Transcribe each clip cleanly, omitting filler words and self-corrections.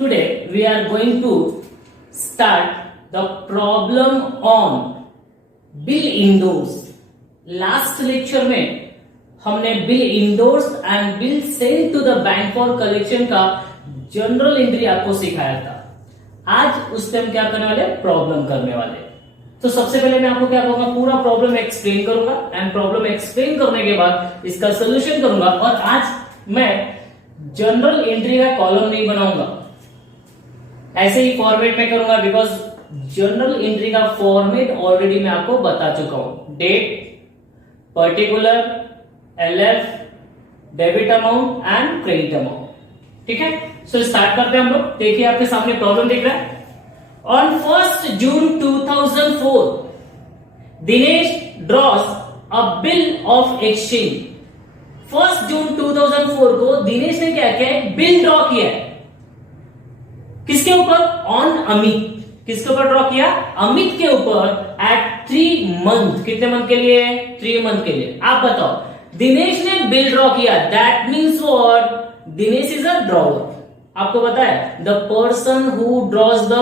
Today we are going to start the problem on bill endorse. Last lecture में हमने bill endorse and bill send to the bank for collection का journal entry आपको सिखाया था। आज उस time क्या करने वाले, प्रॉब्लम करने वाले। तो सबसे पहले मैं आपको क्या करूंगा, पूरा प्रॉब्लम एक्सप्लेन करूंगा एंड प्रॉब्लम एक्सप्लेन करने के बाद इसका सोल्यूशन करूंगा। और आज मैं जनरल एंट्री का कॉलम नहीं बनाऊंगा, ऐसे ही फॉर्मेट में करूंगा, बिकॉज जनरल एंट्री का फॉर्मेट ऑलरेडी मैं आपको बता चुका हूं। Date, particular, LF, debit amount and credit amount. ठीक है, सो स्टार्ट करते हैं हम लोग। देखिए आपके सामने प्रॉब्लम दिख रहा है। On 1 June 2004 Dinesh draws a bill of exchange. 1 जून 2004 को दिनेश ने क्या किया है, बिल ड्रॉ किया है। किसके ऊपर? ऑन अमित। किसके ऊपर ड्रॉ किया? अमित के ऊपर एट 3 मंथ। कितने मंथ के लिए? 3 मंथ के लिए। आप बताओ, दिनेश ने बिल ड्रॉ किया, that means what? Dinesh is a drawer. आपको पता है the person who draws the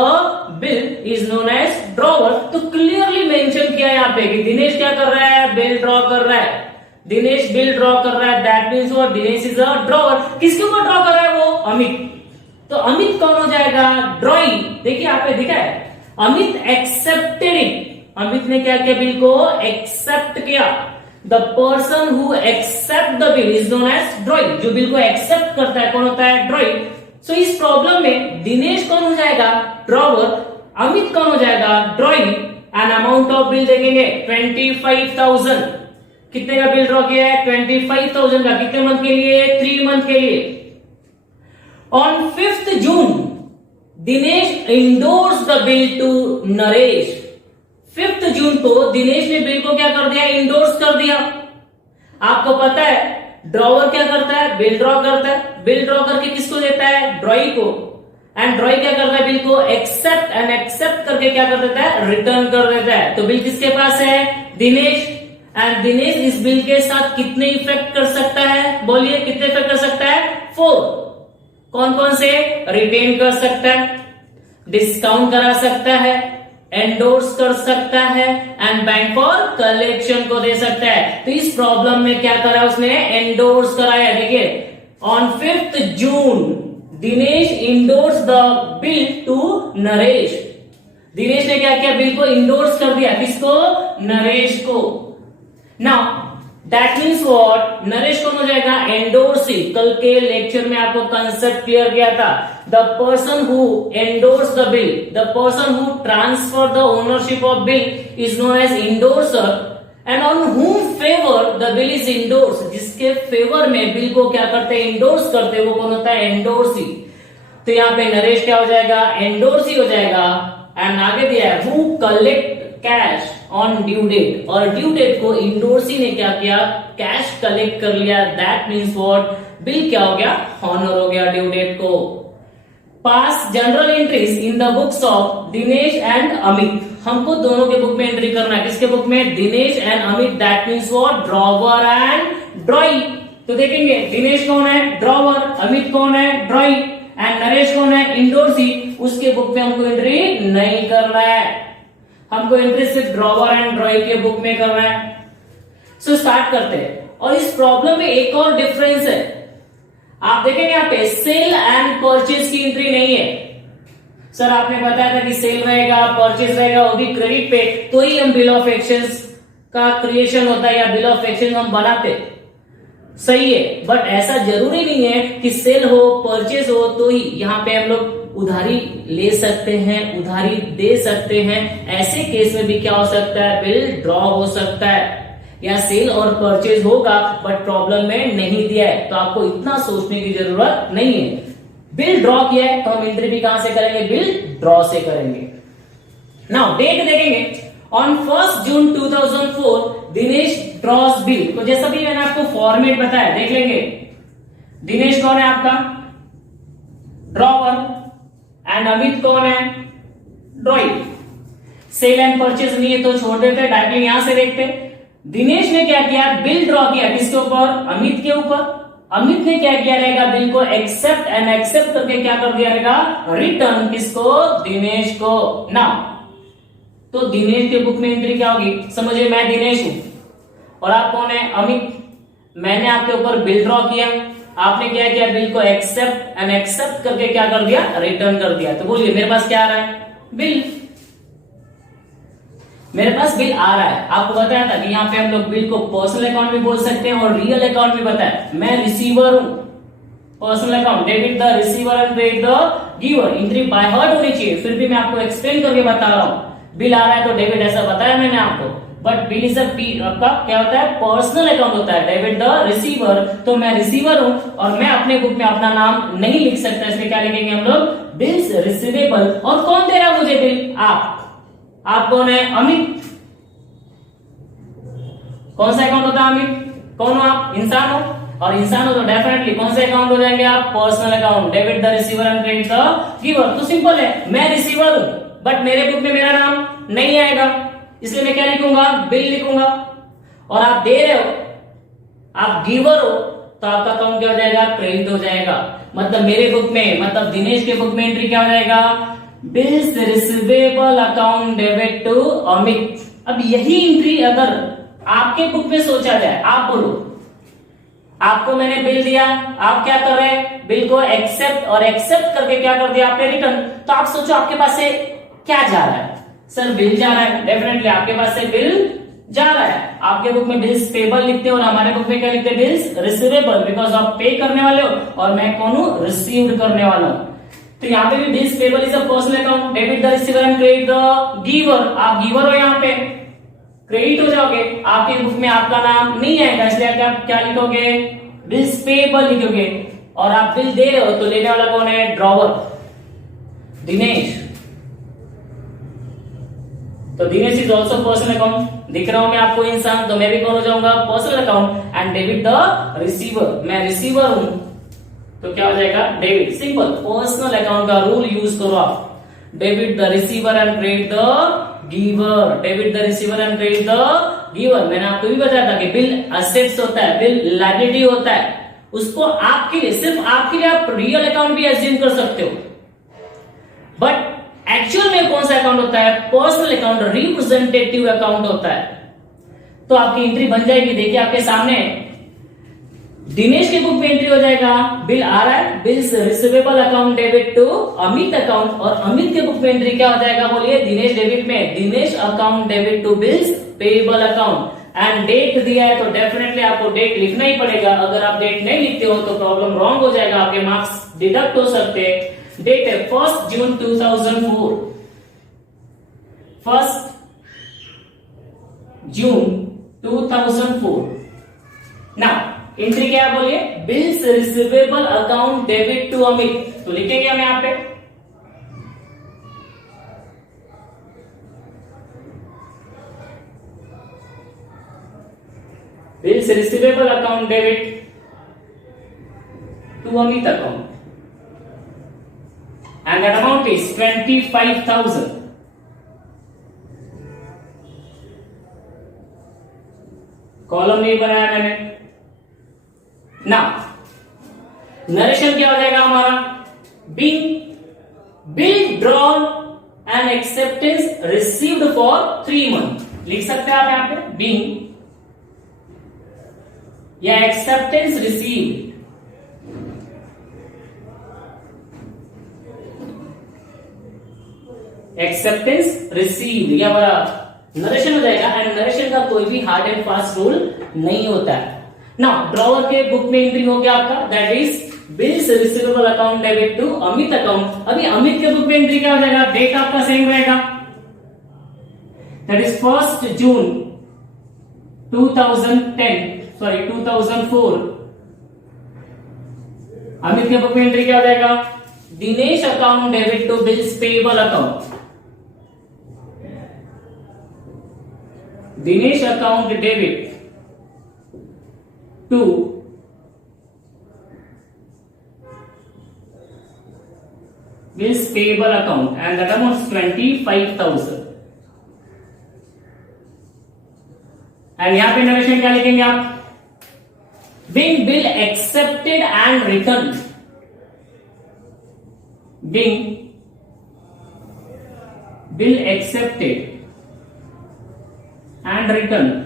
bill is known as drawer. तो क्लियरली मेंशन किया यहाँ पे कि दिनेश क्या कर रहा है, बिल ड्रॉ कर रहा है। दिनेश बिल ड्रॉ कर रहा है, that means what? Dinesh is a drawer. किसके ऊपर ड्रॉ कर रहा है वो? अमित। तो अमित कौन हो जाएगा? ड्रॉइंग। देखिए आप पे दिखा है, अमित एक्सेप्टेड इट। अमित ने क्या किया, बिल को एक्सेप्ट किया। The person who accept the bill is known as drawing. जो बिल को एक्सेप्ट करता है कौन होता है? ड्रॉइंग। सो इस प्रॉब्लम में दिनेश कौन हो जाएगा? ड्रॉवर। अमित कौन हो जाएगा? Drawing. And amount of bill देखेंगे 25,000। कितने का बिल ड्रॉ किया है? 25,000 का। कितने मंथ के लिए? 3 मंथ के लिए। On 5th June, Dinesh endorse the bill to Naresh. 5th June को दिनेश ने बिल को क्या कर दिया? इंडोर्स कर दिया। आपको पता है ड्रॉवर क्या करता है? बिल ड्रॉ करता है। बिल ड्रॉ करके किसको देता है? ड्रॉई को। एंड ड्रॉई क्या करता है? बिल को एक्सेप्ट, एंड एक्सेप्ट करके क्या कर देता है? रिटर्न कर देता है। तो बिल किसके पास है? दिनेश। एंड दिनेश इस बिल के साथ कितने इफेक्ट कर सकता है? बोलिए कितने इफेक्ट कर सकता है? 4। कौन कौन से? रिटेन कर सकता है, डिस्काउंट करा सकता है, एंडोर्स कर सकता है, एंड बैंक फॉर कलेक्शन को दे सकता है। तो इस प्रॉब्लम में क्या करा उसने? एंडोर्स कराया। देखिए on 5th June Dinesh endorse the bill to Naresh. Dinesh ने क्या किया? बिल को इंडोर्स कर दिया। किसको? नरेश को। Now that means what? Naresh कौन हो जाएगा? एंडोर्सी। कल के लेक्चर में आपको कंसेप्ट क्लियर किया था। The person who endorse the bill, the person who transfer the ownership of bill is known as endorser. And on whom favour the bill is endorse. जिसके फेवर में bill को क्या करते हैं? इंडोर्स करते हैं, वो कौन होता है? एंडोर्सी। तो यहाँ पे नरेश क्या हो जाएगा? एंडोर्सी हो जाएगा। एंड आगे दिया है who collect cash on due date. और ड्यू डेट को इंडोर्सी ने क्या किया? कैश कलेक्ट कर लिया। That means what? बिल क्या हो गया? हॉनर हो गया ड्यू डेट को। Pass general entries in the books of Dinesh and Amit. हमको दोनों के बुक में एंट्री करना है। किसके बुक में? Dinesh and Amit. That means what? Drawer and drawing. तो देखेंगे दिनेश कौन है? ड्रॉवर। अमित कौन है? ड्रॉइंग। एंड नरेश कौन है? इंडोर्सी। उसके बुक में हमको एंट्री नहीं करना है, हमको एंट्री सिर्फ ड्रॉवर एंड ड्रॉइंग के बुक में करना है। सो स्टार्ट करते हैं। और इस प्रॉब्लम में एक और डिफरेंस है। आप देखेंगे यहाँ पे सेल एंड परचेज की एंट्री नहीं है। सर आपने बताया था कि सेल रहेगा, परचेज रहेगा, वो भी क्रेडिट पे, तो ही हम बिल ऑफ एक्सचेंज का क्रिएशन होता है या बिल ऑफ एक्सचेंज हम बनाते। सही है, बट ऐसा जरूरी नहीं है कि सेल हो, परचेज हो तो ही। यहाँ पे हम लोग उधारी ले सकते हैं, उधारी दे सकते हैं। ऐसे केस में भी क्या हो सकता है? बिल ड्रॉ हो सकता है। या सेल और परचेज होगा बट प्रॉब्लम में नहीं दिया है, तो आपको इतना सोचने की जरूरत नहीं है। बिल ड्रॉ किया है तो हम एंट्री भी कहां से करेंगे? बिल ड्रॉ से करेंगे। नाउ डेट देखेंगे ऑन 1 जून 2004 दिनेश ड्रॉस बिल। तो जैसा भी मैंने आपको फॉर्मेट बताया, देख लेंगे। दिनेश कौन है आपका? ड्रॉवर। एंड अमित कौन है? ड्रॉइंग। सेल एंड परचेज नहीं है तो छोड़ देते, डायरेक्टली यहां से देखते। दिनेश ने क्या किया? बिल ड्रॉ किया। किसके ऊपर? अमित के ऊपर। अमित ने क्या किया रहेगा, बिल को एक्सेप्ट एंड एक्सेप्ट करके क्या कर दिया रहेगा, रिटर्न किसको, दिनेश को ना। तो दिनेश के बुक में एंट्री क्या होगी, समझिए मैं दिनेश हूं और आप कौन है, अमित। मैंने आपके ऊपर बिल ड्रॉ किया, आपने क्या किया, बिल को एक्सेप्ट एंड एक्सेप्ट करके क्या कर दिया, रिटर्न कर दिया। तो बोलिए मेरे पास क्या आ रहा है, बिल। मेरे पास बिल आ रहा है। आपको बताया था कि यहाँ पे हम लोग बिल को पर्सनल अकाउंट भी बोल सकते हैं और रियल अकाउंट भी बताया। मैं रिसीवर हूं, personal account, debit the receiver and credit the giver. Entry by heart होनी चाहिए, फिर भी मैं आपको एक्सप्लेन करके बता रहा हूं। बिल आ रहा है तो डेबिट, ऐसा बताया मैंने आपको। बट बिल इज आपका क्या होता है, पर्सनल अकाउंट होता है, डेबिट द रिसीवर। तो मैं रिसीवर हूं और मैं अपने बुक में अपना नाम नहीं लिख सकता, इसलिए क्या लिखेंगे हम लोग, बिल्स रिसीवेबल। और कौन दे रहा है मुझे बिल, आप कौन है, अमित। कौन सा अकाउंट होता है अमित, कौन हो आप, इंसान हो, और इंसान हो तो डेफिनेटली कौन से अकाउंट हो जाएंगे आप, personal account, debit the receiver and credit the giver. तो सिंपल है, मैं रिसीवर हूं बट मेरे बुक में मेरा नाम नहीं आएगा, इसलिए मैं क्या लिखूंगा, बिल लिखूंगा। और आप दे रहे हो, आप गिवर हो, तो आपका अकाउंट क्या हो जाएगा, क्रेडिट हो जाएगा। मतलब मेरे बुक में, मतलब दिनेश के बुक में एंट्री क्या हो जाएगा, bills receivable account debit to Amit. अब यही एंट्री अगर आपके बुक में सोचा जाए, आप बोलो, आपको मैंने बिल दिया, आप क्या कर रहे हैं, बिल को एक्सेप्ट और एक्सेप्ट करके क्या कर दिया आपने, रिटर्न। तो आप सोचो आपके पास से क्या जा रहा है, सर बिल जा रहा है। डेफिनेटली आपके पास से बिल जा रहा है। आपके बुक में बिल्स पेबल लिखते हो और हमारे बुक में क्या लिखते हैं, बिल्स रिसीवेबल, बिकॉज आप पे करने वाले हो और मैं कौन हूं, रिसीव्ड करने वाला हूं। तो यहाँ पे भी bills payable is a personal account, debit the receiver and credit the giver. आप गिवर हो, यहाँ पे क्रेडिट हो जाओगे। आपके बुक में आपका नाम नहीं आएगा, इसलिए आप क्या लिखोगे, बिल्स पेबल लिखोगे। और आप बिल दे रहे हो तो लेने वाला कौन है, ड्रॉवर, दिनेश। तो Dinesh is also personal account. दिख रहा हूं मैं आपको इंसान, तो मैं भी कौन हो जाऊंगा, personal account. And debit the receiver, मैं रिसीवर हूं तो क्या हो जाएगा, डेबिट। सिंपल, पर्सनल अकाउंट का रूल यूज करो आप, debit the receiver and credit the giver, debit the receiver and credit the giver. मैंने आपको भी बताया था कि बिल असेट्स होता है, बिल लायबिलिटी होता है, उसको आपके लिए, सिर्फ आपके लिए आप रियल अकाउंट भी एज्यूम कर सकते हो। बट एक्चुअल में कौन सा अकाउंट होता है, पर्सनल अकाउंट, रिप्रेजेंटेटिव अकाउंट होता है। तो आपकी एंट्री बन जाएगी, देखिए आपके सामने दिनेश के बुक में एंट्री हो जाएगा, बिल आ रहा है, bills receivable account debit to Amit account. और अमित के बुक में एंट्री क्या हो जाएगा, बोलिए, दिनेश डेबिट में, Dinesh account debit to bills payable account. And date दिया है तो डेफिनेटली आपको डेट लिखना ही पड़ेगा। अगर आप डेट नहीं लिखते हो तो प्रॉब्लम रॉन्ग हो जाएगा, आपके मार्क्स डिडक्ट हो सकते हैं। डेट है 1 जून 2004, 1 जून 2004। ना एंट्री क्या है, बोलिए, bills receivable account debit to Amit. तो लिखेंगे हम यहां पे, bills receivable account debit to Amit account and that amount is 25,000. Column नहीं बनाया मैंने ना। नरेशन क्या हो जाएगा हमारा, bill drawn and acceptance received for 3 month. लिख सकते हैं आप यहां पे, बिंग या एक्सेप्टेंस रिसीव्ड, एक्सेप्टेंस रिसीव्ड, या बड़ा नरेशन हो जाएगा। एंड नरेशन का कोई भी हार्ड एंड फास्ट रूल नहीं होता है ना। ड्रॉवर के बुक में एंट्री हो गया आपका, that is bills receivable account debit to Amit account. अभी अमित के बुक में एंट्री क्या हो जाएगा, डेट आपका सेम रहेगा, दैट इज 1 जून 2004। अमित के बुक में एंट्री क्या हो जाएगा, Dinesh account debit to bills payable account, Dinesh account debit to bills payable account and that amount is 25,000. And यहां पे नरेशन क्या लिखेंगे आप, being bill accepted and returned, being bill accepted and returned।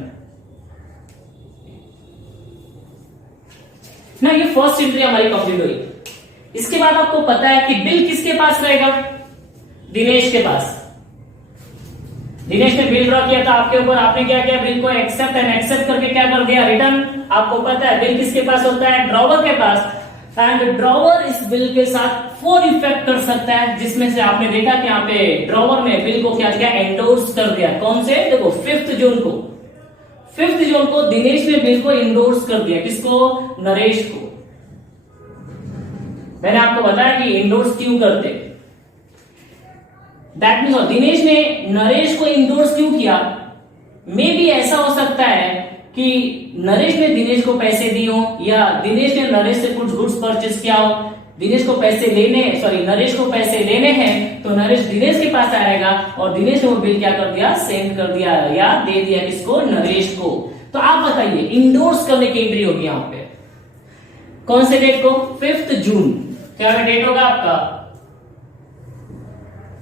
ना ये फर्स्ट एंट्री हमारी कंप्लीट हुई। इसके बाद आपको पता है कि बिल किसके पास रहेगा, दिनेश के पास। दिनेश ने बिल ड्रॉ किया था आपके ऊपर, आपने क्या किया, बिल को एक्सेप्ट एंड एक्सेप्ट करके क्या कर दिया, रिटर्न। आपको पता है बिल किसके पास होता है, ड्रॉवर के पास। एंड ड्रॉवर इस बिल के साथ 4 इफेक्ट कर सकता है, जिसमें से आपने देखा कि यहाँ पे ड्रॉवर ने बिल को क्या किया, एंडोर्स कर दिया। कौन से, देखो 5 जून को, 5 जून को दिनेश ने बिल को इंडोर्स कर दिया। किसको, नरेश को। मैंने आपको बताया कि इंडोर्स क्यों करते, दैट मीन्स दिनेश ने नरेश को इंडोर्स क्यों किया। मे भी ऐसा हो सकता है कि नरेश ने दिनेश को पैसे दिए हो, या दिनेश ने नरेश से कुछ गुड्स परचेज किया हो। दिनेश को पैसे लेने, नरेश को पैसे लेने हैं, तो नरेश दिनेश के पास आएगा और दिनेश ने वो बिल क्या कर दिया, सेंड कर दिया या दे दिया, किसको, नरेश को। तो आप बताइए इंडोर्स करने की एंट्री होगी यहाँ पे कौन से डेट को, 5 जून। क्या डेट होगा आपका,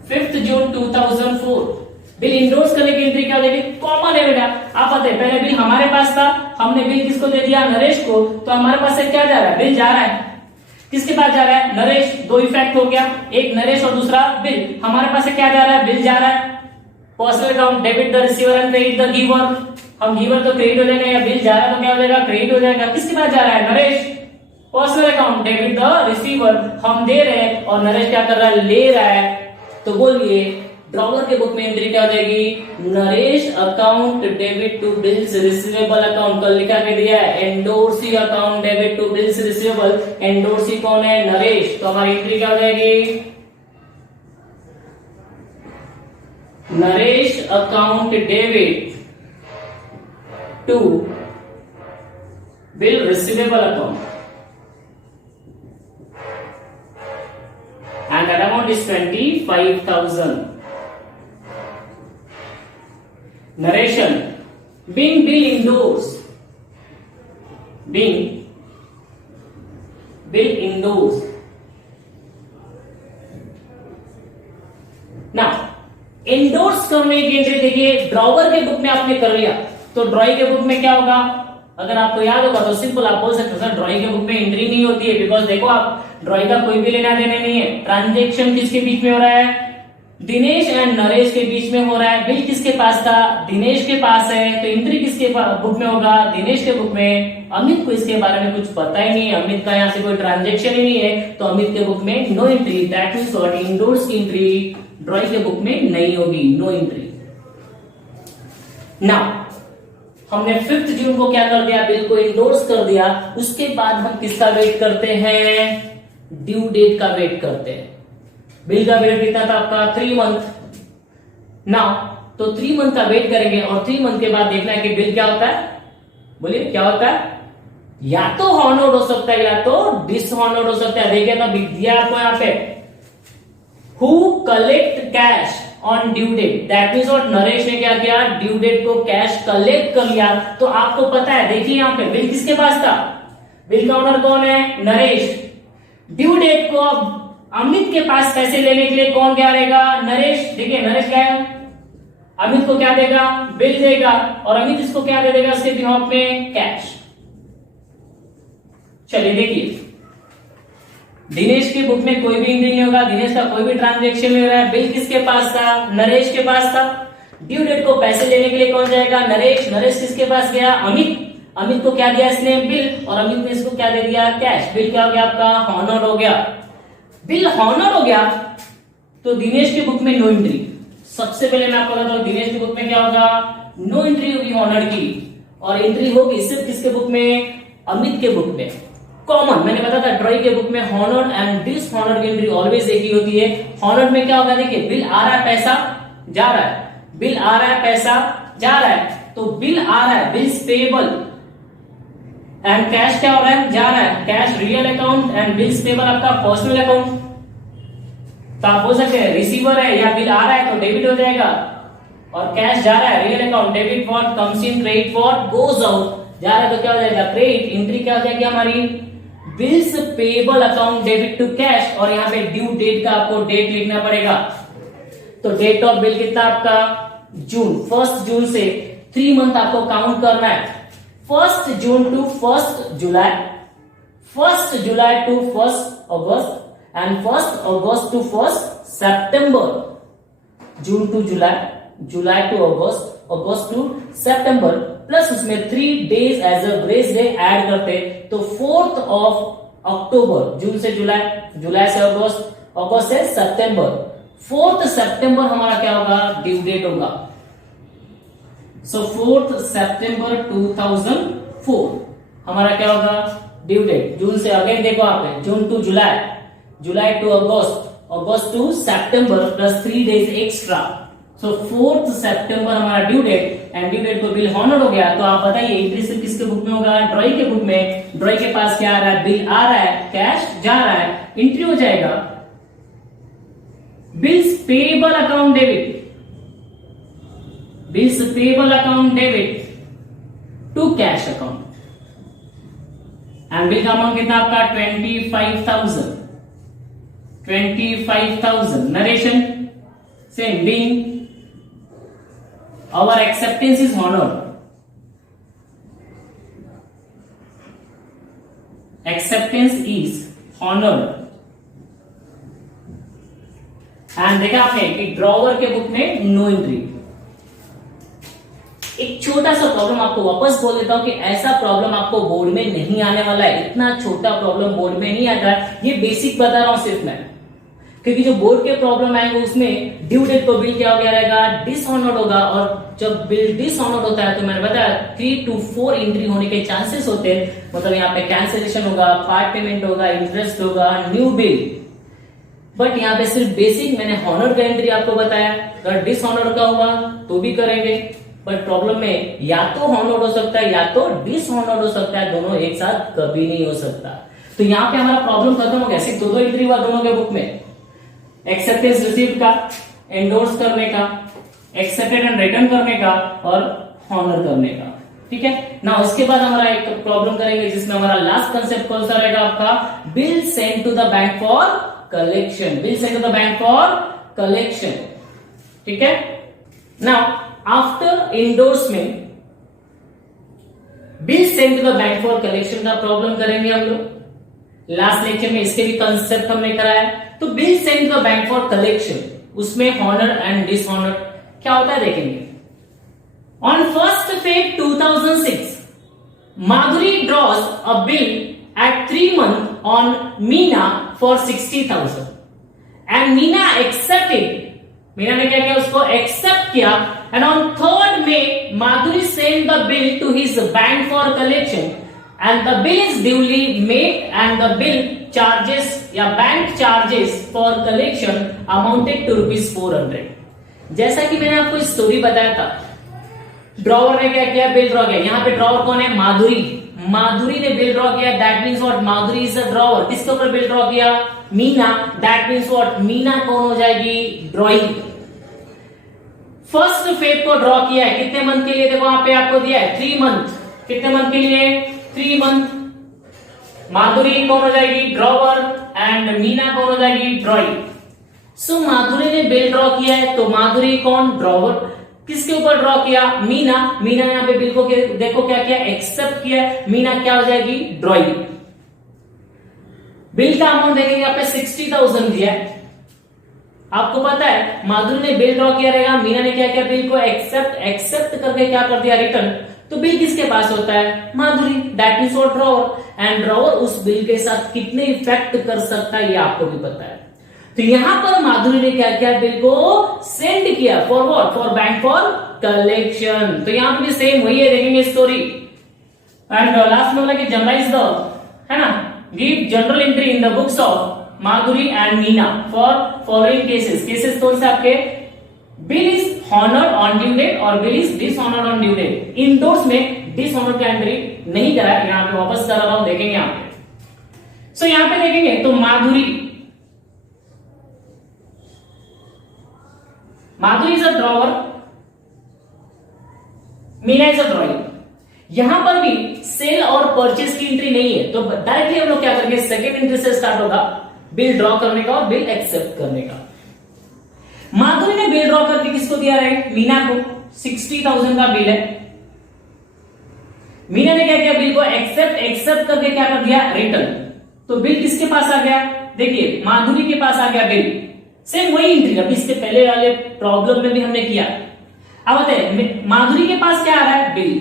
5 जून 2004। बिल इंडोर्स करने की एंट्री क्या हो जाएगी, कॉमन है बेटा। आप बताइए, पहले बिल हमारे पास था, हमने बिल किसको दे दिया, नरेश को, तो हमारे पास से क्या जा रहा है, बिल जा रहा है। किसके पास जा रहा है, नरेश। 2 इफेक्ट हो गया, एक नरेश और दूसरा बिल। हमारे पास से क्या जा रहा है, बिल जा रहा है। Personal account debit the receiver and credit the giver. हम गिवर तो क्रेडिट हो जाएगा, या बिल जा रहा है तो क्या हो जाएगा, क्रेडिट हो जाएगा। किसके पास जा रहा है, Naresh. Personal account debit the receiver, हम दे रहे हैं और नरेश क्या कर रहा है, ले रहा है। तो बोलिए ड्रॉवर के बुक में एंट्री क्या हो जाएगी, Naresh account debit to bills receivable account. कल लिखा के दिया है endorsee account debit to bills receivable. Endorsee कौन है, नरेश। तो हमारी एंट्री क्या हो जाएगी, Naresh account debit to bill receivable account and that amount is 25,000. Narration, being bill indoors, being bill indoors। Now endorse करने की एंट्री देखिए, ड्रॉवर के बुक में आपने कर लिया, तो ड्रॉइंग के बुक में क्या होगा, अगर आपको याद होगा तो सिंपल आप बोल सकते हो सर ड्रॉइंग के बुक में एंट्री नहीं होती है, बिकॉज देखो आप ड्रॉइंग का कोई भी लेना देना नहीं है। ट्रांजेक्शन किसके बीच में हो रहा है, दिनेश एंड नरेश के बीच में हो रहा है। बिल किसके पास था, दिनेश के पास है, तो एंट्री किसके बुक में होगा, दिनेश के बुक में। अमित को इसके बारे में कुछ पता ही नहीं है, अमित का यहाँ से कोई ट्रांजेक्शन ही नहीं है, तो अमित के बुक में no entry. That means what, endorse की एंट्री ड्रॉइंग के बुक में नहीं होगी, नो एंट्री। नाउ हमने 5 जून को क्या कर दिया, बिल को इंडोर्स कर दिया। उसके बाद हम किसका वेट करते हैं, ड्यू डेट का वेट करते हैं। बिल का वेट कितना था आपका, 3 मंथ। नाउ तो 3 मंथ का वेट करेंगे और 3 मंथ के बाद देखना है कि बिल क्या होता है। बोलिए क्या होता है, या तो हॉनर्ड हो सकता है या तो डिसहॉनर्ड हो सकता है। देखिए ना दिया आपको यहाँ पे, who collect cash on due date. That means what, Naresh ने क्या किया, ड्यू डेट को कैश कलेक्ट कर लिया। तो आपको पता है, देखिए यहाँ पे बिल किसके पास था, बिल का ओनर कौन है, नरेश। ड्यू डेट को अब अमित के पास पैसे लेने के लिए कौन क्या रहेगा, नरेश। देखिए नरेश क्या है, अमित को क्या देगा, बिल देगा, और अमित इसको क्या दे देगा उसके बिहाफ में, कैश। चलिए देखिए, दिनेश की बुक में कोई भी एंट्री नहीं होगा, दिनेश का कोई भी ट्रांजैक्शन नहीं हो रहा है। बिल किसके पास था, नरेश के पास था। ड्यू डेट को पैसे लेने के लिए कौन जाएगा, नरेश। नरेश किसके पास गया, अमित। अमित को क्या दिया इसने, बिल, और अमित ने इसको क्या दे दिया, कैश। बिल क्या हो गया आपका, हॉनर हो गया। बिल हॉनर हो गया तो दिनेश की बुक में नो एंट्री। सबसे पहले मैं आपको बताता हूं दिनेश की बुक में क्या होगा, नो एंट्री होगी हॉनर की, और एंट्री होगी सिर्फ किसके बुक में, अमित के बुक में। कॉमन मैंने बताया था ड्रॉइंग के बुक में हॉनर्ड एंड डिसहॉनर्ड की एंट्री ऑलवेज एक ही होती है। हॉनर्ड में क्या होगा, देखिए बिल आ रहा है, पैसा जा रहा है, बिल आ रहा है, पैसा जा रहा है, तो बिल आ रहा है, बिल्स पेएबल, एंड कैश क्या हो रहा है, जा रहा है, cash real account and bills payable आपका पर्सनल अकाउंट। तो आप बोल सकते हैं रिसीवर है या बिल आ रहा है तो डेबिट हो जाएगा, और कैश जा रहा है real account, debit what comes in, credit what goes out. जा रहा है तो क्या हो जाएगा क्रेडिट, एंट्री क्या हो जाएगी हमारी bills payable account debit to cash, और यहाँ पे ड्यू डेट का आपको डेट लिखना पड़ेगा। तो डेट ऑफ बिल कितना आपका जून, 1 जून से 3 मंथ आपको काउंट करना है, 1 June to 1 July, 1 July to 1 August and 1 August to 1 September, June to July, July to August, August to September, plus उसमें 3 days as a grace day add करते तो 4th of October, जून से जुलाई, जुलाई से अगस्त, अगस्त से सितंबर, 4th September हमारा क्या होगा due date होगा। सो 4th सितंबर 2004 हमारा क्या होगा ड्यू डेट। जून से अगेन देखो आप, June to July, July to August, August to September plus 3 days extra, so 4th September हमारा due date, and due date को बिल हॉनर हो गया। तो आप बताइए एंट्री सिर्फ किसके बुक में होगा, ड्रॉई के बुक में। ड्रॉई के पास क्या आ रहा है, बिल आ रहा है, कैश जा रहा है, एंट्री हो जाएगा bills payable account debit, bills payable account debit to cash account, and bill का अमाउंट कितना आपका 25,000, 25,000। Narration same, being our acceptance is honored, acceptance is honored। And देखा आपने कि ड्रॉवर के बुक में नो एंट्री। एक छोटा सा प्रॉब्लम आपको वापस बोल देता हूं कि ऐसा प्रॉब्लम आपको बोर्ड में नहीं आने वाला है, इतना छोटा प्रॉब्लम बोर्ड में नहीं आता है, ये बेसिक बता रहा हूं सिर्फ मैं, क्योंकि जो बोर्ड के प्रॉब्लम आएंगे उसमें ड्यू डेट पर बिल क्या हो गया रहेगा डिसऑनर्ड होगा, और जब बिल डिसऑनर्ड होता है तो मैंने बताया 3 to 4 एंट्री होने के चांसेस होते हैं, मतलब यहाँ पे कैंसिलेशन होगा, पार्ट पेमेंट होगा, इंटरेस्ट होगा, न्यू बिल। बट यहाँ पे सिर्फ बेसिक मैंने हॉनर का एंट्री आपको बताया, अगर डिसऑनर्ड का हुआ तो भी करेंगे, बट प्रॉब्लम में या तो हॉनर्ड हो सकता है या तो डिसऑनर्ड हो सकता है, दोनों एक साथ कभी नहीं हो सकता। तो यहाँ पे हमारा प्रॉब्लम खत्म हो गया, सिर्फ 2 एंट्री हुआ दोनों के बुक में, एक्सेप्टेंस रिसीव्ड का, एंडोर्स करने का, एक्सेप्टेड एंड रिटर्न करने का, और हॉनर करने का। ठीक है ना, उसके बाद हमारा एक प्रॉब्लम करेंगे जिसमें हमारा लास्ट कंसेप्ट कौन सा रहेगा आपका, bill send to the bank for collection, bill send to the bank for collection. ठीक है, now after endorsement bill send to the bank for collection का प्रॉब्लम करेंगे हम लोग। लास्ट लेक्चर में इसके भी कंसेप्ट हमने कराया। तो bill send to the bank for collection, उसमें हॉनर एंड डिसऑनर क्या होता है देखेंगे। On 1st Feb 2006 Madhuri draws a bill at 3 month on Meena for 60,000 and Meena accepted, Meena ने क्या किया उसको एक्सेप्ट किया, and on 3rd May Madhuri send the bill to his bank for collection and the bill is duly made and the bill charges या bank charges for collection amounted to ₹400। जैसा कि मैंने आपको स्टोरी बताया था, ड्रॉवर ने क्या किया, बिल ड्रॉ किया। यहाँ पे ड्रॉवर कौन है, माधुरी, माधुरी ने बिल ड्रॉ किया, that means what, Madhuri is a drawer. किसके ऊपर बिल ड्रॉ किया, Meena, that means what, Meena कौन हो जाएगी, ड्रॉइंग। 1st Feb को ड्रॉ किया है, कितने मंथ के लिए, देखो वहां पे आपको दिया है 3 month, कितने मंथ के लिए, 3 month। माधुरी कौन हो जाएगी, ड्रॉवर, एंड मीना कौन हो जाएगी, ड्रॉइंग। सो माधुरी ने बिल ड्रॉ किया है, तो माधुरी कौन, ड्रॉवर। किसके ऊपर ड्रॉ किया, मीना, मीना ने यहाँ पे बिल को देखो क्या किया, एक्सेप्ट किया, मीना क्या हो जाएगी, ड्रॉइंग। बिल का अमाउंट देखेंगे यहाँ पे 60,000 दिया है। आपको पता है माधुरी ने बिल ड्रॉ किया रहेगा, मीना ने क्या किया, बिल को एक्सेप्ट करके क्या कर दिया, रिटर्न। तो बिल किसके पास होता है, Madhuri, that means what, drawer. And drawer उस बिल के साथ कितने इफेक्ट कर सकता है ये आपको भी पता है। तो यहां पर माधुरी ने क्या किया, बिल को सेंड किया for what, for bank for collection. तो यहां पर भी सेम वही है, देखेंगे स्टोरी। एंड लास्ट में बोला कि जनरलाइज द, है ना, give general entry in the books of Madhuri and Meena for following cases. Cases कौन से आपके, bill is honoured on due date और bill is dishonoured on due date. Endorse में डिसऑनर्ड का एंट्री नहीं करा, यहां पे वापस कर रहा हूं, देखेंगे यहां पे। सो यहां पे देखेंगे तो Madhuri is a drawer, Meena is a drawee. यहां पर भी सेल और परचेज की एंट्री नहीं है, तो डायरेक्टली हम लोग क्या करेंगे, सेकेंड एंट्री से स्टार्ट होगा बिल ड्रॉ करने का और बिल एक्सेप्ट करने का। माधुरी ने बिल ड्रॉ करके किसको दिया है, मीना को। 60,000 का बिल है। मीना ने क्या किया, बिल को एक्सेप्ट करके क्या कर दिया, रिटर्न। तो बिल किसके पास आ गया, देखिए माधुरी के पास आ गया बिल। सेम वही एंट्री अभी इसके पहले वाले प्रॉब्लम में भी हमने किया। अब बताइए माधुरी के पास क्या आ रहा है, बिल।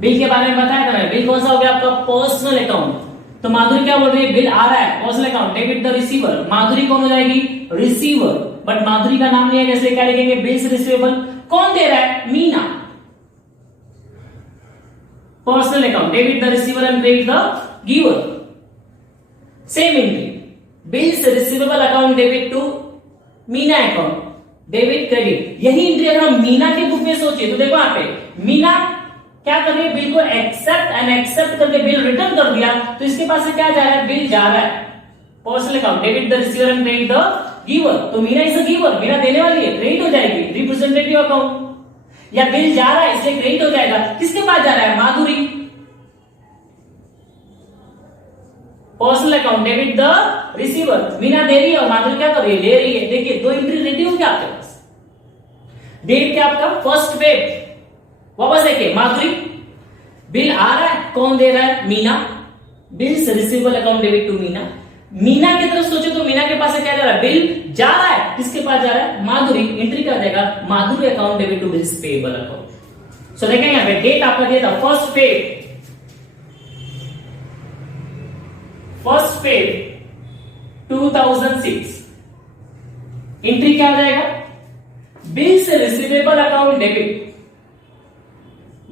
बिल के बारे में बताया था मैंने, बिल कौन सा हो गया आपका, पर्सनल अकाउंट। तो माधुरी क्या बोल रही है, बिल आ रहा है personal account, debit the receiver. Madhuri कौन हो जाएगी, रिसीवर, बट माधुरी का नाम नहीं है, इसलिए क्या लिखेंगे, बिल्स रिसीवेबल। कौन दे रहा है, Meena. Personal account, debit the receiver and credit the giver. Same entry, bills receivable account debit to Meena account, debit credit. यही एंट्री अगर हम मीना के बुक में सोचे तो देखो यहाँ पे मीना क्या कर रही है, बिल को एक्सेप्ट करके बिल रिटर्न कर दिया, तो इसके पास से क्या जा रहा है, बिल जा रहा है personal account, debit the receiver and credit the giver. तो Meena is a giver, Meena देने वाली है, क्रेडिट हो जाएगी रिप्रेजेंटेटिव अकाउंट। या बिल जा रहा है इसलिए क्रेडिट हो जाएगा, किसके पास जा रहा है, Madhuri. Personal account, debit the receiver, Meena दे रही है और माधुरी क्या कर रही है, ले रही है। देखिए दो एंट्री रेडी हो गया आपके पास। डेट क्या आपका, फर्स्ट फेब। वापस देखिए, माधुरी बिल आ रहा है, कौन दे रहा है, Meena. Bills receivable account debit to Meena. Meena की तरफ सोचे तो मीना के पास से क्या जा रहा है, बिल जा रहा है, किसके पास जा रहा है, माधुरी। एंट्री कर देगा Madhuri account debit to bills payable account. So देखेंगे यहां पे डेट आपका दिया था फर्स्ट फेब 2006। एंट्री क्या हो जाएगा, bills receivable account debit,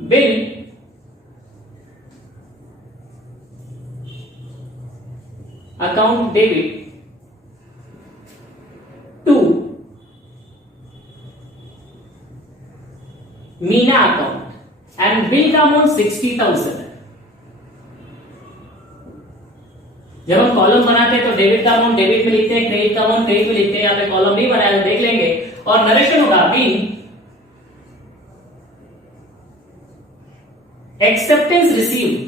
bill account debit to Meena account and bill का अमाउंट 60,000 है। जब हम कॉलम बनाते हैं तो डेबिट का अमाउंट डेबिट में लिखते हैं, क्रेडिट का अमाउंट क्रेडिट में लिखते हैं। यहाँ पे कॉलम नहीं बनाया तो देख लेंगे। और नरेशन होगा बिल एक्सेप्टेंस रिसीव,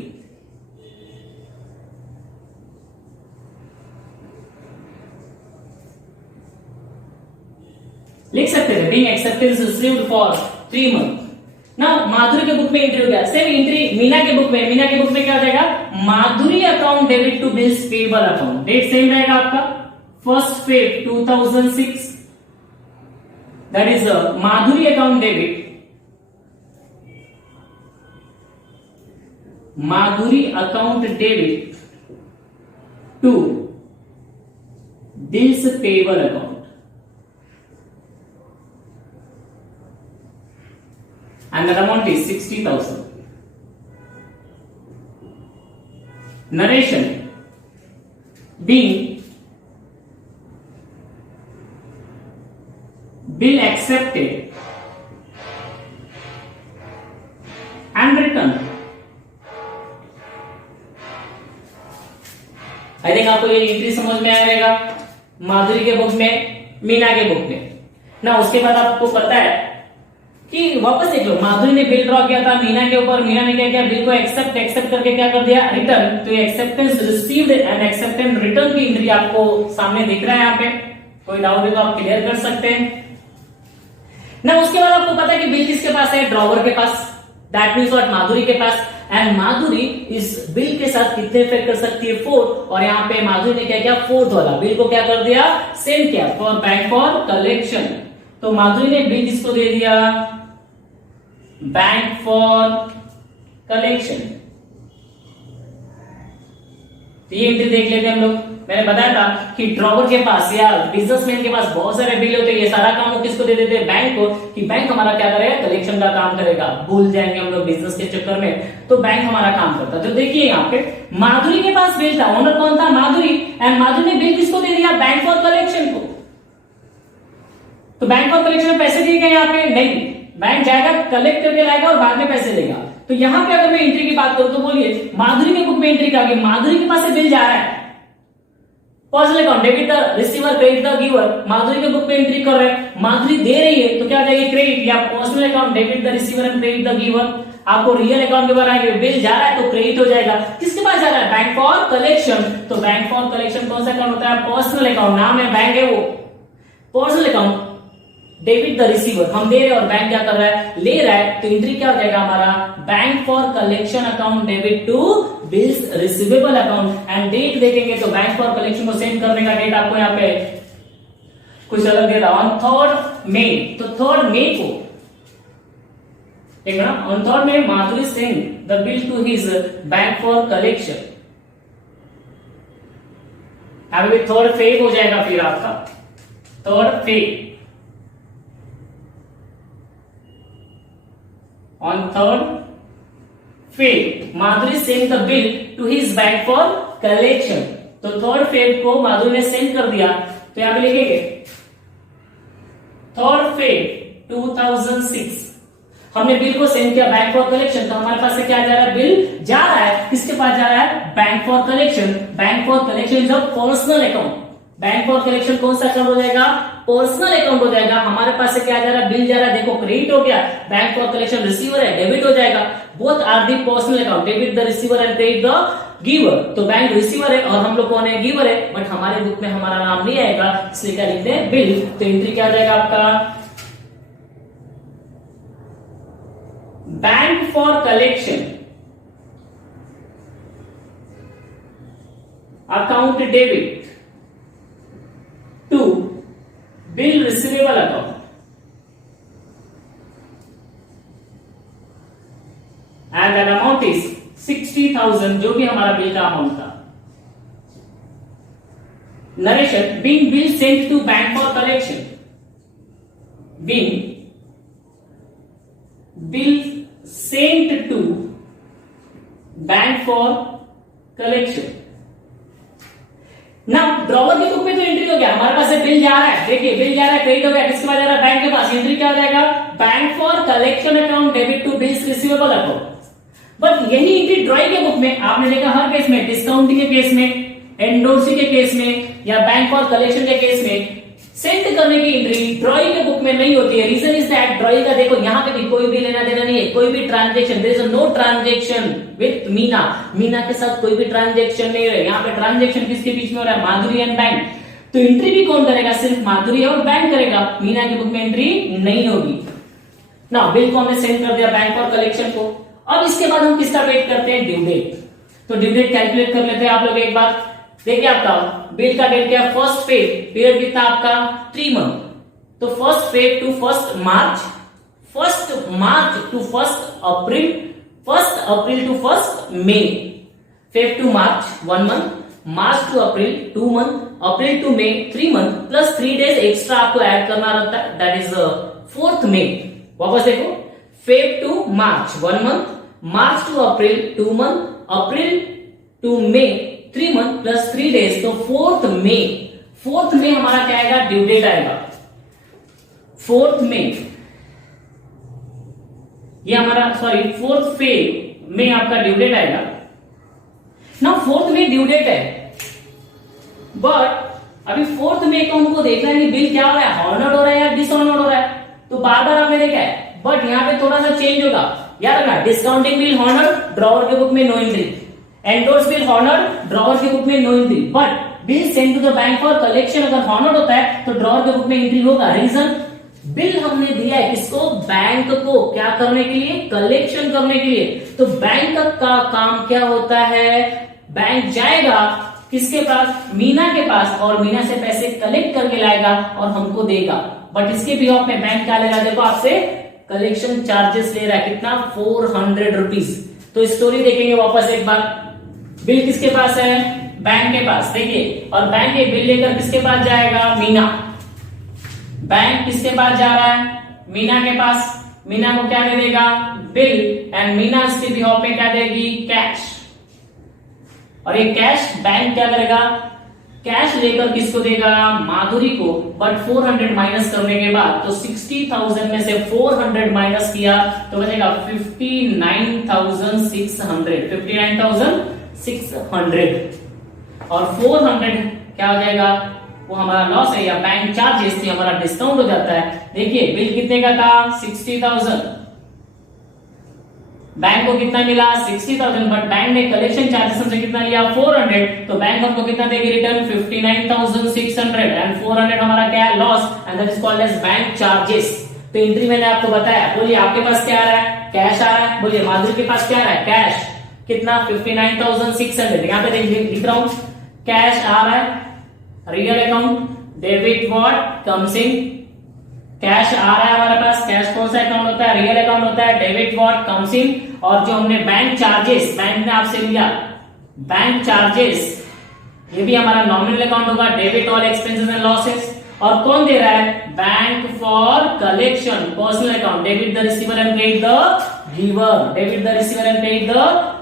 लिख सकते थे being acceptance received for 3 month. ना माधुरी के बुक में एंट्री हो गया, सेम एंट्री मीना के बुक में। मीना के बुक में क्या हो जाएगा, Madhuri account debit to bills payable account. Date same रहेगा आपका first Feb 2006, that is Madhuri account debit, Madhuri account debit to bills payable account and the amount is 60,000. Narration being bill accepted and returned. I think आपको ये entry समझ में आया रहेगा, माधुरी के book में, मीना के बुक में ना। उसके बाद आपको पता है कि वापस देख लो, माधुरी ने बिल ड्रॉ किया था मीना के ऊपर, मीना ने क्या किया, बिल को एक्सेप्ट करके क्या कर दिया, रिटर्न। तो ये acceptance received and acceptance return की एंट्री आपको सामने दिख रहा है यहाँ पे। कोई डाउट है तो आप क्लियर कर सकते हैं ना। उसके बाद आपको पता है कि बिल किसके पास है, ड्रॉवर के पास, दैट मीन्स व्हाट, माधुरी के पास। एंड माधुरी इस बिल के साथ कितने इफेक्ट कर सकती है, 4। और यहाँ पे माधुरी ने क्या किया, 4th वाला बिल को क्या कर दिया, सेंड किया फॉर बैंक फॉर कलेक्शन। तो माधुरी ने बिल किसको दे दिया, बैंक फॉर कलेक्शन। तो ये एंट्री देख लेते हैं हम लोग। मैंने बताया था कि ड्रॉवर के पास या बिजनेसमैन के पास बहुत सारे बिल होते हैं, ये सारा काम वो किसको दे देते हैं, बैंक को, कि बैंक हमारा क्या करेगा, कलेक्शन का काम करेगा। भूल जाएंगे हम लोग बिजनेस के चक्कर में, तो बैंक हमारा काम करता है। तो देखिए यहाँ पे माधुरी के पास बिल था, ओनर कौन था, माधुरी। एंड माधुरी ने बिल किसको दे दिया, बैंक फॉर कलेक्शन को। तो बैंक फॉर कलेक्शन में पैसे दिए गए यहाँ पे नहीं, बैंक जाएगा कलेक्ट करके लाएगा और बाद में पैसे देगा। तो यहां पे अगर मैं एंट्री की बात करूं तो बोलिए माधुरी के बुक में एंट्री क्या होगी, माधुरी के पास से बिल जा रहा है, personal account debit the receiver credit the giver, Madhuri के बुक में एंट्री कर रहे हैं, माधुरी दे रही है तो क्या हो जाएगी क्रेडिट, या personal account debit the receiver and credit the giver. आपको रियल अकाउंट के बारे में बिल जा रहा है तो क्रेडिट हो जाएगा, किसके पास जा रहा है, बैंक फॉर कलेक्शन, तो बैंक फॉर कलेक्शन कौन सा अकाउंट होता है, पर्सनल अकाउंट, नाम है बैंक है वो personal account, debit the receiver हम दे रहे हैं और बैंक क्या कर रहा है, ले रहा है, तो एंट्री क्या हो जाएगा हमारा, bank for collection account debit to bills receivable account, and date देखेंगे तो बैंक फॉर कलेक्शन को सेंड करने का डेट आपको यहाँ पे कुछ अलग दे रहा है, ऑन 3rd मई, तो 3rd मई को देखना, on 3rd May Madhuri send the bill to his bank for collection, अभी 3rd फेब हो जाएगा फिर आपका 3rd Feb, on 3rd Feb Madhuri send the bill to his bank for collection, तो 3rd Feb को माधुरी ने सेंड कर दिया, तो यहां पे लिखेंगे 3rd Feb 2006 हमने बिल को सेंड किया बैंक फॉर कलेक्शन, तो हमारे पास से क्या जा रहा है, बिल जा रहा है, किसके पास जा रहा है, bank for collection, bank for collection is a personal account, bank for collection कौन सा अकाउंट हो जाएगा, पर्सनल अकाउंट हो जाएगा, हमारे पास से क्या जा रहा है, बिल जा रहा है, देखो क्रेडिट हो गया, बैंक फॉर कलेक्शन रिसीवर है, डेबिट हो जाएगा, both are the personal account, debit the receiver and credit the giver, तो बैंक रिसीवर है और हम लोग कौन है, गिवर है, बट हमारे बुक में हमारा नाम नहीं आएगा, इसलिए क्या लिखते हैं, बिल, तो एंट्री क्या आ जाएगा आपका, bank for collection account debit to bill receivable account and that amount is 60,000, जो भी हमारा बिल का अमाउंट था। Narration, being bill sent to bank for collection, being bill sent to bank for collection. ना ड्रॉवर की book में तो entry हो गया, हमारे पास बिल जा रहा है, देखिए बिल जा रहा है, क्रेडिट हो गया, किसके पास जा रहा है, बैंक के पास, एंट्री क्या हो जाएगा, bank for collection account debit to bills receivable account. But यही एंट्री ड्रॉइंग के बुक में आपने देखा हर केस में, डिस्काउंटिंग के केस में, एंडोर्सिंग के केस में, या बैंक फॉर कलेक्शन के केस में सेंड करने की एंट्री ड्रॉइंग के बुक में नहीं होती है। रीजन इज दैट ड्रॉइंग का देखो यहाँ पे भी कोई भी लेना देना नहीं है, कोई भी transaction, there is no transaction with Meena, Meena के साथ कोई भी ट्रांजेक्शन नहीं है, यहाँ पे ट्रांजेक्शन किसके बीच में हो रहा है, माधुरी एंड बैंक, तो एंट्री भी कौन करेगा, सिर्फ माधुरी और बैंक करेगा, मीना की बुक में एंट्री नहीं होगी ना। बिल को हमने सेंड कर दिया बैंक फॉर कलेक्शन को, अब इसके बाद हम किसका वेट करते हैं, ड्यू डेट, तो ड्यू डेट कैलकुलेट कर लेते हैं आप लोग एक बार, देखिए आपका बिल का डेट क्या है, 1st फेब, पीरियड कितना आपका 3 मंथ, तो 1st Feb to 1st March, 1st मार्च टू 1st अप्रैल, 1st अप्रैल to 1st May, Feb to March 1 month, March to April 2 month, April to May 3 month, plus 3 days extra आपको add करना रहता है, that is 4th May. वापस देखो, Feb to March 1 month, March to April 2 month, April to May 3 month plus 3 days, तो 4th मई, 4th मई हमारा क्या आएगा, ड्यू डेट आएगा, 4th मई, ये हमारा 4th फेब में आपका ड्यू डेट आएगा ना, 4th में ड्यू डेट है, बट अभी 4th मई को हमको देखना है कि बिल क्या हो रहा है, हॉनर्ड हो रहा है या डिसऑनर्ड हो रहा है, तो बार बार आपने देखा है, बट यहाँ पे थोड़ा सा चेंज होगा, याद रखना, डिस्काउंटिंग बिल हॉनर्ड, ड्रॉवर के बुक में no entry, endorse bill honoured, drawer की बुक में no entry, but bill send to the bank for collection अगर हॉनर्ड होता है तो ड्रॉवर के बुक में एंट्री होगा। रीजन, बिल हमने दिया है किसको, बैंक को, क्या करने के लिए, कलेक्शन करने के लिए, तो बैंक का काम क्या होता है, बैंक जाएगा किसके पास, मीना के पास, और मीना से पैसे कलेक्ट करके लाएगा और हमको देगा, बट इसके बिहाफ में बैंक क्या ले रहा है, देखो आपसे कलेक्शन चार्जेस ले रहा है, कितना, 400 रुपीज। तो स्टोरी देखेंगे वापस एक बार, बिल किसके पास है, बैंक के पास, देखिए, और बैंक ये बिल लेकर किसके पास जाएगा, मीना, बैंक किसके पास जा रहा है, मीना के पास, मीना को क्या दे देगा, बिल, एंड मीना इसके बिहाफ में क्या देगी, कैश, और ये कैश बैंक क्या करेगा, कैश लेकर किसको देगा, माधुरी को, बट 400 माइनस करने के बाद, तो 60,000 में से 400 माइनस किया तो बचेगा 59,600, 59,600, और 400 क्या हो जाएगा, वो हमारा लॉस है, या बैंक चार्जेस थी हमारा डिस्काउंट हो जाता है। देखिए बिल कितने का था 60,000, बैंक को कितना मिला 60,000, बट बैंक ने कलेक्शन चार्जेस हमसे कितना लिया 400, तो बैंक हमको कितना देगी रिटर्न 59,600, एंड 400 हमारा क्या है loss, and that is called as bank charges. तो एंट्री मैंने आपको बताया, बोलिए आपके पास क्या आ रहा है, कैश आ रहा है, बोलिए माधुरी के पास क्या आ रहा है, कैश कितना 59,600, यहाँ पे लिख रहा हूं कैश आ रहा है, real account debit what comes in, cash आ रहा है हमारे पास, कैश कौन सा अकाउंट होता है, रियल अकाउंट होता है, डेबिट व्हाट कम्स इन, और जो हमने बैंक चार्जेस बैंक ने आपसे लिया बैंक चार्जेस, ये भी हमारा नॉमिनल अकाउंट होगा, debit all expenses and losses, और कौन दे रहा है, bank for collection personal account, debit the receiver and paid the giver, debit the receiver and paid the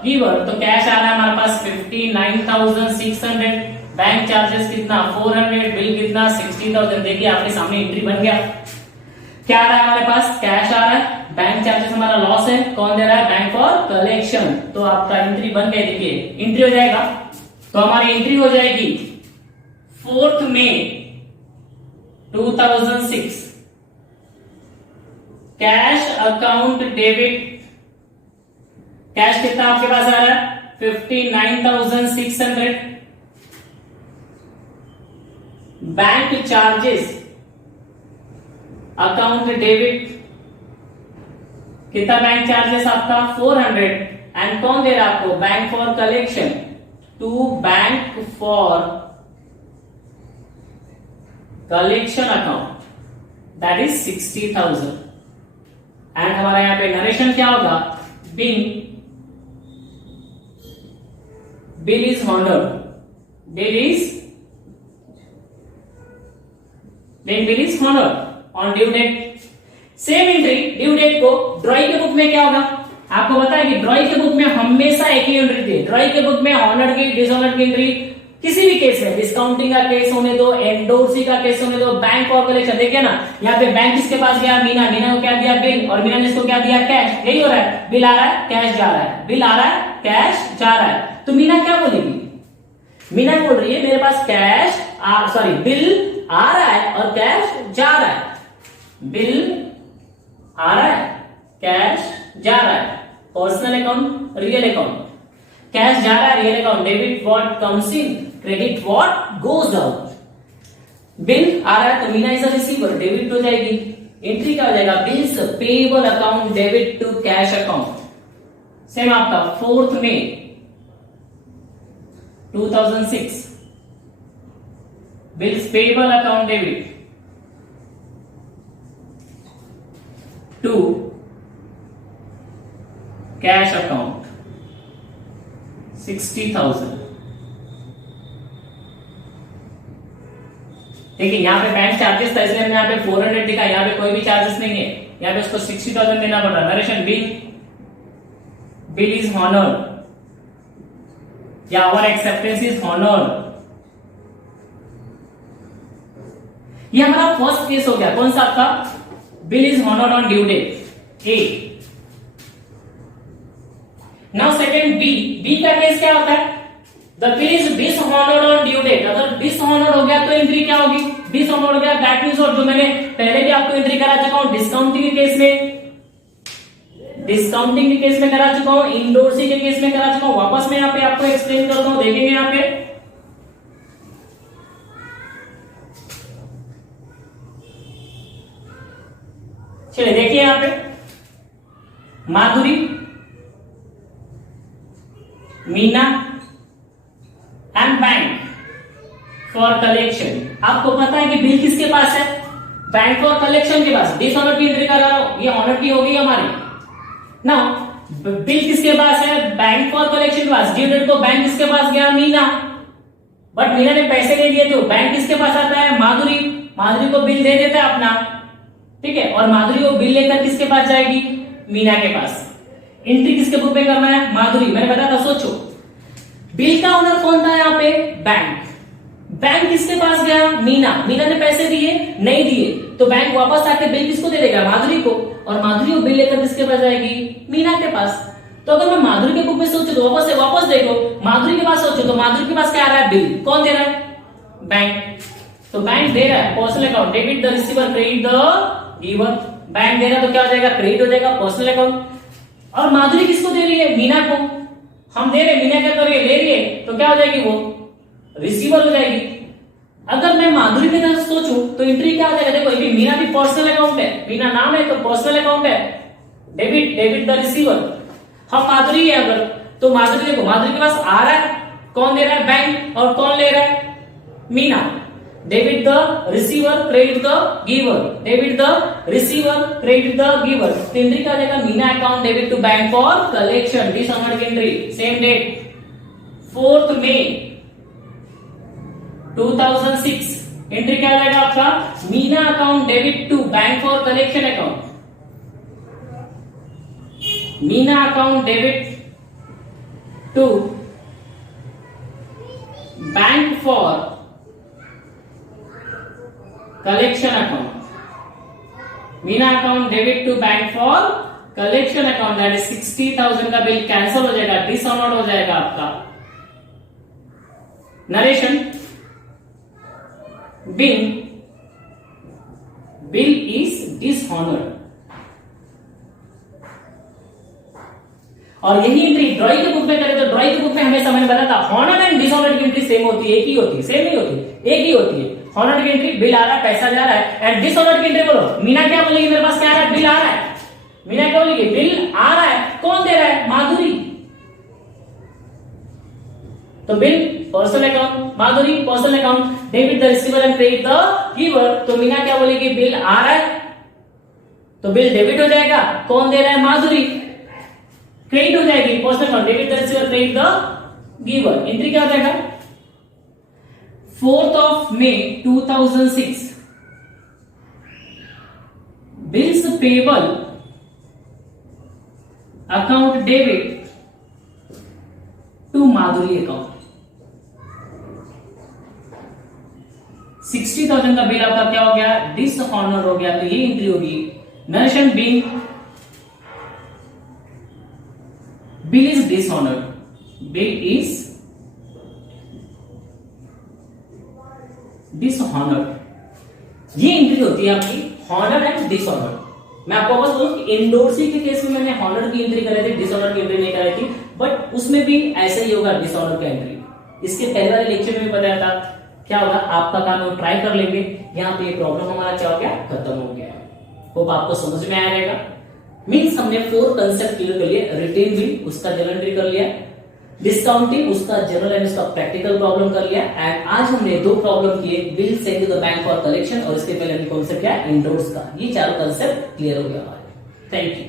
giver. तो कैश आ रहा है हमारे पास 59,600, बैंक चार्जेस कितना 400, बिल कितना 60,000। देखिए आपके सामने एंट्री बन गया, क्या आ रहा है हमारे पास, कैश आ रहा है, बैंक चार्जेस हमारा लॉस है, कौन दे रहा है, बैंक फॉर कलेक्शन, तो आपका एंट्री बन गया। देखिए एंट्री हो जाएगा, तो हमारी एंट्री हो जाएगी 4 मई 2006, कैश अकाउंट डेबिट, कैश कितना आपके पास आ रहा है 59,600, बैंक चार्जेस अकाउंट डेबिट कितना, बैंक चार्जेस आपका 400, एंड कौन दे रहा है आपको, bank for collection, to bank for collection account that is 60,000, and हमारा यहां पे नरेशन क्या होगा, bill is honoured, bill is honoured on due date. Same entry due date को ड्राइंग के बुक में क्या होगा, आपको पता है कि ड्राइंग के बुक में हमेशा एक ही एंट्री थी, ड्राइंग के बुक में ऑनर्ड की डिसऑनर्ड की एंट्री, किसी भी केस में डिस्काउंटिंग का केस होने दो, एंडोर्सी का केस होने दो, बैंक और कलेक्शन, देखिए ना यहाँ पे बैंक किसके पास गया, मीना, मीना को क्या दिया बिल, और मीना ने इसको क्या दिया कैश, यही हो रहा है, बिल आ रहा है कैश जा रहा है, बिल आ रहा है कैश जा रहा है, तो मीना क्या बोलेगी, मीना बोल रही है मेरे पास कैश सॉरी बिल आ रहा है और कैश जा रहा है, बिल आ रहा है कैश जा रहा है, personal account real account, cash जा रहा है real account, debit what comes in, credit what goes out, bill आ रहा है तो Meena is a receiver, debit हो जाएगी, एंट्री क्या हो जाएगा, bills payable account debit to cash account, same आपका 4 मई 2006, bills payable account debit to cash account 60,000। देखिए यहां पे बैंक चार्जेस था इसलिए हमने यहां पे 400 लिखा, यहां पे कोई भी चार्जेस नहीं है, यहां पे उसको 60,000 देना पड़ रहा है। नरेशन बिल इज हॉनर्ड या आवर एक्सेप्टेंस इज हॉनर्ड, ये हमारा फर्स्ट केस हो गया, कौन सा आपका, bill is honoured on due date A. Now second B, B का केस क्या होता है, the bill is dishonoured on due date, अगर डिसऑनर्ड हो गया तो एंट्री क्या होगी, डिसऑनर्ड हो गया दैट मींस, और जो मैंने पहले भी आपको एंट्री करा चुका हूं डिस्काउंटिंग के केस में, डिस्काउंटिंग के केस में करा चुका हूं, इंडोर्सी के केस में करा चुका हूं, वापस मैं यहां पे आपको एक्सप्लेन करता हूं, देखेंगे यहां पे चलिए देखिए यहां पे Madhuri, Meena and bank for collection, आपको पता है कि बिल किसके पास है, बैंक फॉर कलेक्शन के पास, डिसऑनर की एंट्री कर रहा हूं, ये ऑनर की होगी हमारी ना, बिल किसके पास है, बैंक फॉर कलेक्शन के पास, ड्यू डेट को बैंक किसके पास गया, मीना, बट मीना ने पैसे दे दिए तो बैंक किसके पास आता है, माधुरी, माधुरी को बिल दे देता है अपना, ठीक है, और माधुरी को बिल लेकर किसके पास जाएगी, मीना के पास, एंट्री किसके बुक में करना है, माधुरी, मैंने बताया था, सोचो बिल का ओनर कौन था यहाँ पे, बैंक, बैंक किसके पास गया, मीना, मीना ने पैसे दिए नहीं दिए तो बैंक वापस आके बिल किसको दे देगा, माधुरी को, और माधुरी को बिल लेकर किसके पास जाएगी, मीना के पास। तो अगर मैं माधुरी के बुक में सोचू तो वापस देखो, माधुरी के पास सोचो तो माधुरी के पास क्या आ रहा है, बिल, कौन दे रहा है, बैंक, तो बैंक दे रहा है personal account, debit the receiver credit the giver. Bank दे रहा है तो क्या हो जाएगा, क्रेडिट हो जाएगा पर्सनल अकाउंट। और माधुरी किसको दे रही है, मीना को। हम दे रहे, मीना क्या कर रही है, ले रही है, तो क्या हो जाएगी, वो रिसीवर हो जाएगी। अगर मैं माधुरी की तरफ सोचूं तो एंट्री क्या आ जाएगा, देखो ये मीना भी पर्सनल अकाउंट है, मीना नाम है तो पर्सनल अकाउंट है, डेबिट द रिसीवर। हम माधुरी है अगर, तो माधुरी देखो, माधुरी के पास आ रहा है, कौन दे रहा है, बैंक, और कौन ले रहा है, Meena. Debit the receiver credit the giver, debit the receiver credit the giver. तो एंट्री क्या आ जाएगा, Meena account debit to bank for collection, this amount की entry, same date 4th May 2006। Entry क्या आ जाएगा आपका, Meena account debit to bank for collection account, Meena account debit to bank for collection account, Meena account debit to bank for collection account, that is 60,000 का bill cancel हो जाएगा, dishonoured हो जाएगा आपका। Narration, bill is dishonoured. और यही एंट्री ड्राइंग के book में करें तो ड्राइंग के बुक में हमेशा मैंने बताया था हॉनर्ड एंड डिसऑनर्ड की एंट्री सेम होती है, एक ही होती है, सेम नहीं होती, एक ही होती है। हॉनर्ड की एंट्री बिल आ रहा है, पैसा जा रहा है, एंड डिसऑनर्ड की एंट्री बोलो, मीना क्या बोलेगी, मेरे पास क्या आ रहा है, बिल आ रहा है, मीना क्या बोलेगी, बिल आ रहा है, कौन दे रहा है, माधुरी। तो bill personal account, Madhuri personal account, debit the receiver and credit the giver. तो मीना क्या बोलेगी, बिल आ रहा है, तो बिल डेबिट हो जाएगा, कौन दे रहा है, माधुरी, क्रेडिट हो जाएगी personal account, debit the receiver credit the giver. Entry क्या हो जाएगा, 4th May 2006, bills payable account debit to Madhuri account. 60,000 का बिल आपका क्या हो गया, डिसऑनर हो गया, तो ये एंट्री होगी। Narration, bill is dishonoured, bill is dishonoured. ये एंट्री होती है आपकी हॉनर एंड डिसऑनर्ड। मैं आपको बस बोलूं कि इंडोर्सी के केस में मैंने हॉनर की एंट्री कराई थी, डिसऑनर की एंट्री नहीं कराई थी, बट उसमें भी ऐसा ही होगा, डिसऑनर की एंट्री। इसके पहले वाले लेक्चर में भी बताया था, क्या होगा, आपका काम है ट्राई कर लेंगे, यहाँ पे प्रॉब्लम हमारा क्या हो गया, खत्म हो गया। होप आपको समझ में आ जाएगा। मीन्स हमने 4 कंसेप्ट क्लियर कर लिए, रिटेन बिल उसका जनरल एंट्री कर लिया, डिस्काउंटिंग उसका जनरल एंड उसका प्रैक्टिकल प्रॉब्लम कर लिया, एंड आज हमने 2 प्रॉब्लम किए, bill send to the bank for collection, और इसके पहले हमने कॉन्सेप्ट क्या, इंडोर्स का। ये 4 कंसेप्ट क्लियर हो गया हमारे। Thank you.